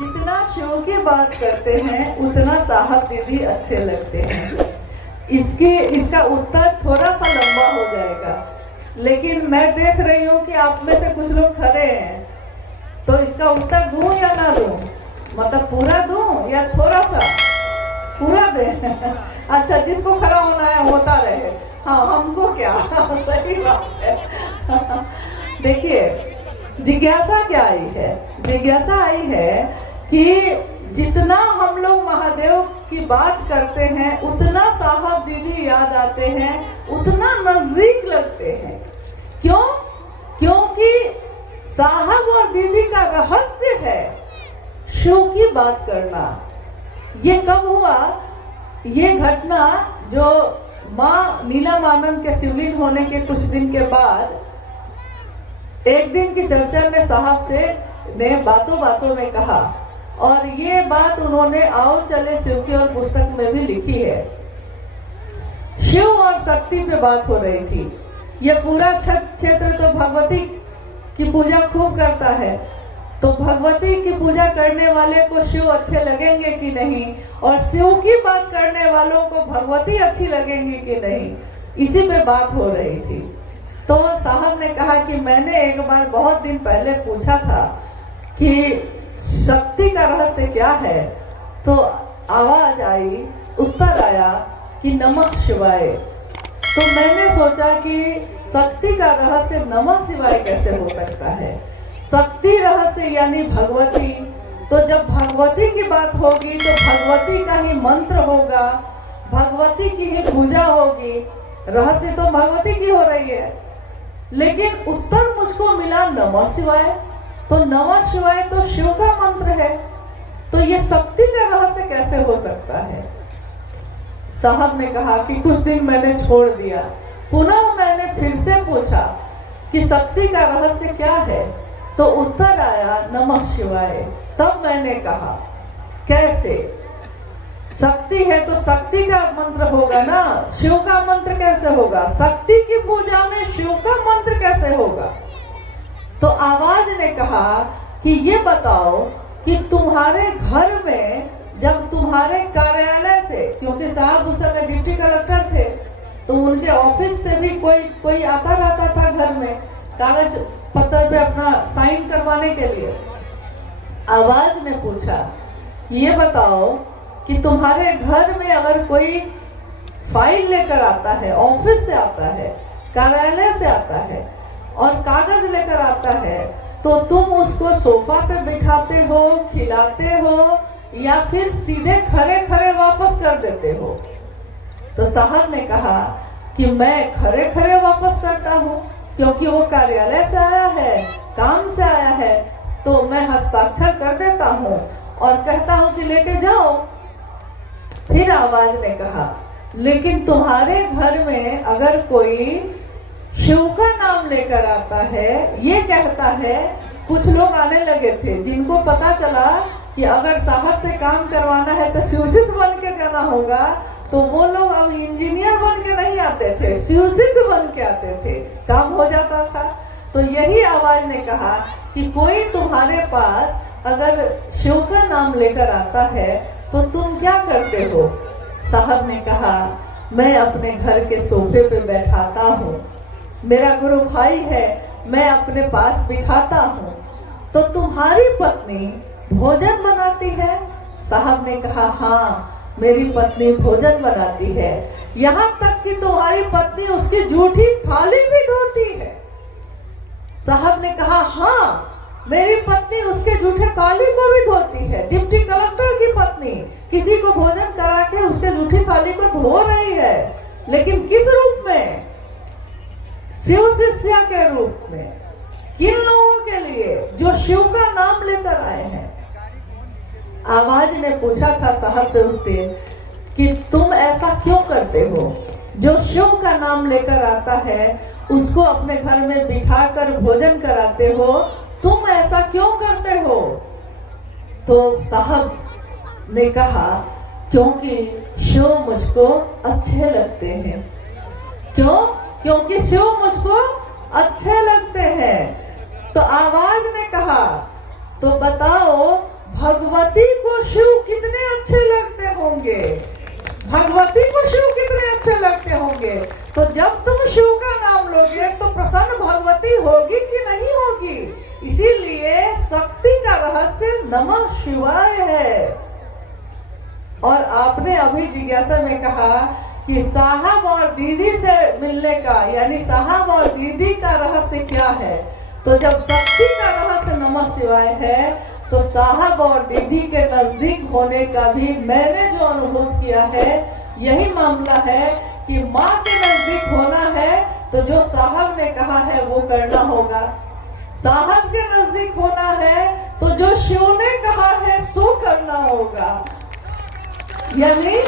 जितना शिव की बात करते हैं उतना साहब दीदी अच्छे लगते हैं। इसका उत्तर थोड़ा सा लंबा हो जाएगा, लेकिन मैं देख रही हूँ कि आप में से कुछ लोग खड़े हैं, तो इसका उत्तर दूं या ना दूं? मतलब पूरा दूं या थोड़ा सा? पूरा दे। अच्छा, जिसको खड़ा होना है होता रहे, हाँ हमको क्या। सही बात है। देखिए, जिज्ञासा क्या आई है? जिज्ञासा आई है कि जितना हम लोग महादेव की बात करते हैं उतना साहब दीदी याद आते हैं, उतना नजदीक लगते हैं। क्यों? क्योंकि साहब और दीदी का रहस्य है शिव की बात करना। ये कब हुआ? ये घटना जो माँ नीलमानंद के शिवलिंग होने के कुछ दिन के बाद एक दिन की चर्चा में साहब से ने बातों बातों में कहा, और ये बात उन्होंने आओ चले शिव की और पुस्तक में भी लिखी है। शिव और शक्ति पे बात हो रही थी। ये पूरा क्षेत्र तो भगवती की पूजा खूब करता है, तो भगवती की पूजा करने वाले को शिव अच्छे लगेंगे कि नहीं, और शिव की बात करने वालों को भगवती अच्छी लगेंगी कि नहीं, इसी पे बात हो रही थी। तो साहब ने कहा कि मैंने एक बार बहुत दिन पहले पूछा था कि शक्ति का रहस्य क्या है, तो आवाज आई, उत्तर आया कि नमः शिवाय। तो मैंने सोचा कि शक्ति का रहस्य नमः शिवाय कैसे हो सकता है? शक्ति रहस्य यानी भगवती, तो जब भगवती की बात होगी तो भगवती का ही मंत्र होगा, भगवती की ही पूजा होगी, रहस्य तो भगवती की हो रही है। लेकिन उत्तर मुझको मिला नमः शिवाय, तो नमः शिवाय तो शिव का मंत्र है, तो ये शक्ति का रहस्य कैसे हो सकता है? साहब ने कहा कि कुछ दिन मैंने छोड़ दिया, पुनः मैंने फिर से पूछा कि शक्ति का रहस्य क्या है, तो उत्तर आया नमः शिवाय। तब मैंने कहा कैसे? शक्ति है तो शक्ति का मंत्र होगा ना, शिव का मंत्र कैसे होगा? शक्ति की पूजा में शिव का मंत्र कैसे होगा? तो आवाज ने कहा कि ये बताओ कि तुम्हारे घर में जब तुम्हारे कार्यालय से, क्योंकि साहब उस समय डिप्टी कलेक्टर थे, तो उनके ऑफिस से भी कोई आता रहता था घर में कागज पत्र पे अपना साइन करवाने के लिए। आवाज ने पूछा ये बताओ कि तुम्हारे घर में अगर कोई फाइल लेकर आता है, ऑफिस से आता है, कार्यालय से आता है और कागज लेकर आता है, तो तुम उसको सोफा पे बिठाते हो, खिलाते हो, या फिर सीधे खड़े खड़े वापस कर देते हो? तो साहब ने कहा कि मैं खड़े खड़े वापस करता हूँ, क्योंकि वो कार्यालय से आया है, काम से आया है, तो मैं हस्ताक्षर कर देता हूँ और कहता हूँ कि लेके जाओ। फिर आवाज ने कहा लेकिन तुम्हारे घर में अगर कोई शिव का नाम लेकर आता है, ये कहता है, कुछ लोग आने लगे थे जिनको पता चला कि अगर साहब से काम करवाना है तो शिवशिष्य बन के जाना होगा, तो वो लोग अब इंजीनियर बन के नहीं आते थे, शिवशिष्य बन के आते थे, काम हो जाता था। तो यही आवाज ने कहा कि कोई तुम्हारे पास अगर शिव का नाम लेकर आता है तो तुम क्या करते हो? साहब ने कहा मैं अपने घर के सोफे पे बैठाता हूँ, मेरा गुरु भाई है, मैं अपने पास बिठाता हूँ। तो तुम्हारी पत्नी भोजन बनाती है? साहब ने कहा हाँ, मेरी पत्नी भोजन बनाती है, यहाँ तक कि तुम्हारी पत्नी उसकी जूठी थाली भी धोती है। साहब ने कहा हाँ, मेरी पत्नी उसके जूठे थाली को भी धोती है। डिप्टी कलेक्टर की पत्नी किसी को भोजन करा के उसके जूठी थाली को धो रही है, लेकिन किस रूप में? शिव शिष्या के रूप में। किन लोगों के लिए? जो शिव का नाम लेकर आए हैं। आवाज ने पूछा था साहब से उस दिन कि तुम ऐसा क्यों करते हो? जो शिव का नाम लेकर आता है उसको अपने घर में बिठाकर भोजन कराते हो, तुम ऐसा क्यों करते हो? तो साहब ने कहा क्योंकि शिव मुझको अच्छे लगते हैं। क्यों? क्योंकि शिव मुझको अच्छे लगते हैं। तो आवाज ने कहा तो बताओ भगवती को शिव कितने अच्छे लगते होंगे, भगवती को शिव कितने अच्छे लगते होंगे। तो जब तुम शिव का नाम लोगे तो प्रसन्न भगवती होगी कि नहीं होगी। इसीलिए शक्ति का रहस्य नमः शिवाय है। और आपने अभी जिज्ञासा में कहा कि साहब और दीदी से मिलने का, यानी साहब और दीदी का रहस्य क्या है। तो जब शक्ति का रहस्य नमः शिवाय है तो साहब और दीदी के नजदीक होने का भी मैंने जो अनुभव किया है यही मामला है कि माँ के नजदीक होना है तो जो साहब ने कहा है वो करना होगा। साहब के नजदीक होना है तो जो शिव ने कहा है सो करना होगा। यानी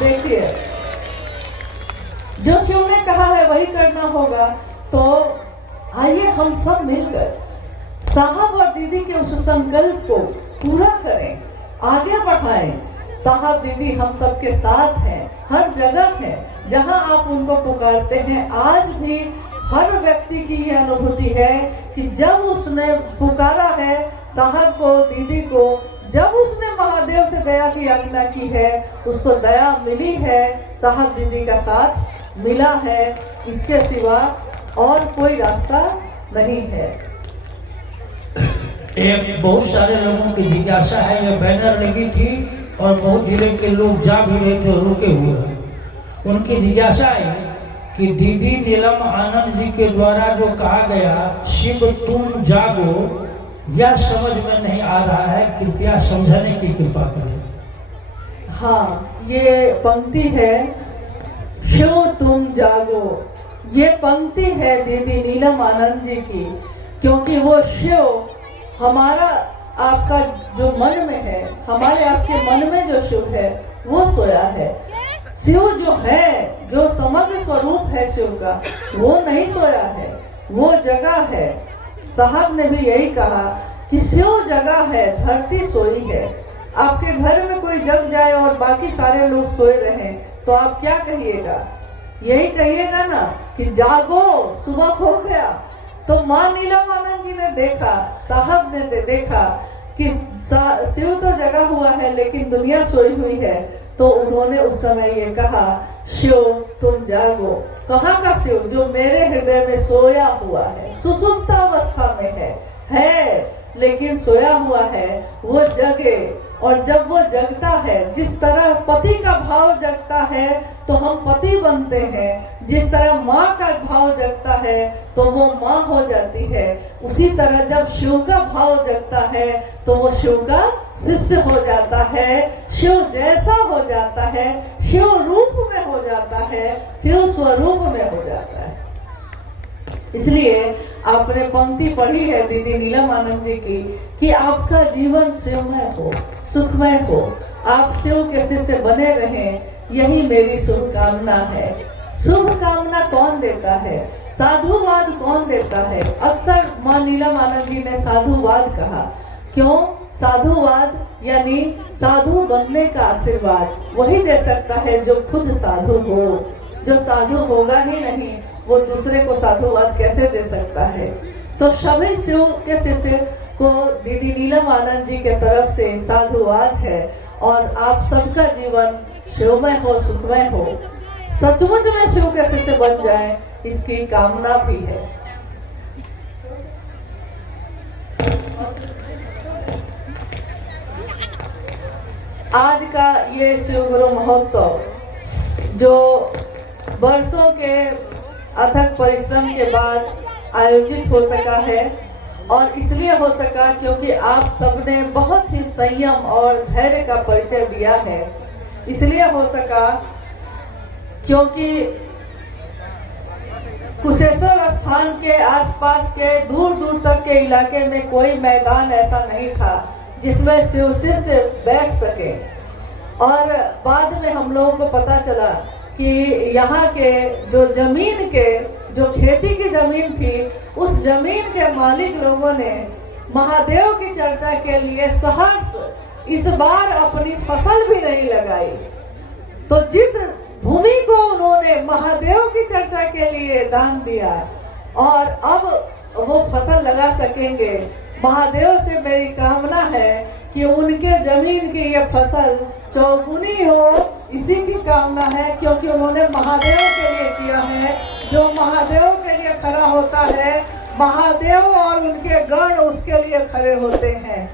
देखिए, जो शिव ने कहा है वही करना होगा। तो आइए हम सब मिलकर साहब और दीदी के उस संकल्प को पूरा करें, आगे बढ़ाएं। साहब दीदी हम सबके साथ हैं, हर जगह हैं, जहां आप उनको पुकारते हैं। आज भी हर व्यक्ति की ये अनुभूति है कि जब उसने पुकारा है साहब को, दीदी को, जब उसने महादेव से दया की याचना की है उसको दया मिली है, साहब दीदी का साथ मिला है। इसके सिवा और कोई रास्ता नहीं है। एक बहुत सारे लोगों की जिज्ञासा है, ये बैनर लगी थी और बहुत जिले के लोग जा भी रहे थे, रुके हुए। उनकी जिज्ञासा है कि दीदी नीलम आनंद जी के द्वारा जो कहा गया शिव तुम जागो, यह समझ में नहीं आ रहा है, कृपया समझाने की कृपा करें। हाँ, ये पंक्ति है शिव तुम जागो, ये पंक्ति है दीदी नीलम आनंद जी की। क्योंकि वो शिव हमारा आपका जो मन में है, हमारे आपके मन में जो शिव है वो सोया है। शिव जो है, जो समग्र स्वरूप है शिव का, वो नहीं सोया है, वो जगह है। साहब ने भी यही कहा कि शिव जगह है, धरती सोई है। आपके घर में कोई जग जाए और बाकी सारे लोग सोए रहें तो आप क्या कहिएगा? यही कहिएगा ना कि जागो, सुबह हो गया। तो माँ नीलम आनंद जी ने देखा, साहब ने देखा कि शिव तो जगा हुआ है लेकिन दुनिया सोई हुई है। तो उन्होंने उस समय ये कहा शिव तुम जागो। कहाँ का शिव? जो मेरे हृदय में सोया हुआ है, सुसुप्त अवस्था में है लेकिन सोया हुआ है, वो जगे। और जब वो जगता है, जिस तरह पति का भाव जगता है तो हम पति बनते हैं, जिस तरह माँ का भाव जगता है तो वो माँ हो जाती है, उसी तरह जब शिव का भाव जगता है तो वो शिव का शिष्य हो जाता है, शिव जैसा हो जाता है, शिव रूप में हो जाता है, शिव स्वरूप में हो जाता है। इसलिए आपने पंक्ति पढ़ी है दीदी नीलम आनंद जी की कि आपका जीवन शिवमय हो, सुखमय हो, आप शिव के शिष्य बने रहें, यही मेरी शुभकामना है। शुभ कामना कौन देता है? साधुवाद कौन देता है? अक्सर माँ नीलम आनंद जी ने साधुवाद कहा। क्यों? साधुवाद यानी साधु बनने का आशीर्वाद वही दे सकता है जो खुद साधु हो। जो साधु होगा ही नहीं वो दूसरे को साधुवाद कैसे दे सकता है? तो सभी शिव के शिष्य को दीदी नीलम आनंद जी के तरफ से साधुवाद है और आप सबका जीवन शिवमय हो, सुखमय हो, सचमुच में शिव के शिष्य बन जाए, इसकी कामना भी है। आज का ये शिव गुरु महोत्सव जो वर्षों के अथक परिश्रम के बाद आयोजित हो सका है, और इसलिए हो सका क्योंकि आप सबने बहुत ही संयम और धैर्य का परिचय दिया है। इसलिए हो सका क्योंकि कुशेश्वर स्थान के आसपास के दूर दूर तक के इलाके में कोई मैदान ऐसा नहीं था जिसमें शिव शिष्य बैठ सके। और बाद में हम लोगों को पता चला कि यहाँ के जो जमीन के, जो खेती की जमीन थी, उस जमीन के मालिक लोगों ने महादेव की चर्चा के लिए सहर्ष इस बार अपनी फसल भी नहीं लगाई। तो जिस भूमि को उन्होंने महादेव की चर्चा के लिए दान दिया और अब वो फसल लगा सकेंगे, महादेव से मेरी कामना है कि उनके जमीन की ये फसल चौगुनी हो, इसी की कामना है, क्योंकि उन्होंने महादेव के लिए किया है। जो महादेव के लिए खड़ा होता है, महादेव और उनके गण उसके लिए खड़े होते हैं।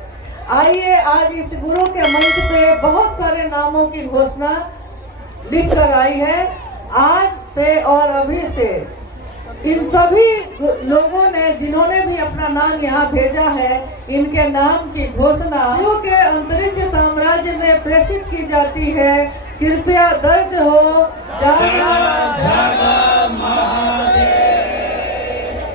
आइए आज इस गुरु के मंच पे बहुत सारे नामों की घोषणा लिख कर आई है। आज से और अभी से इन सभी लोगों ने जिन्होंने भी अपना नाम यहाँ भेजा है, इनके नाम की घोषणा वायु के अंतरिक्ष साम्राज्य में प्रेषित की जाती है। कृपया दर्ज हो। जागा जागा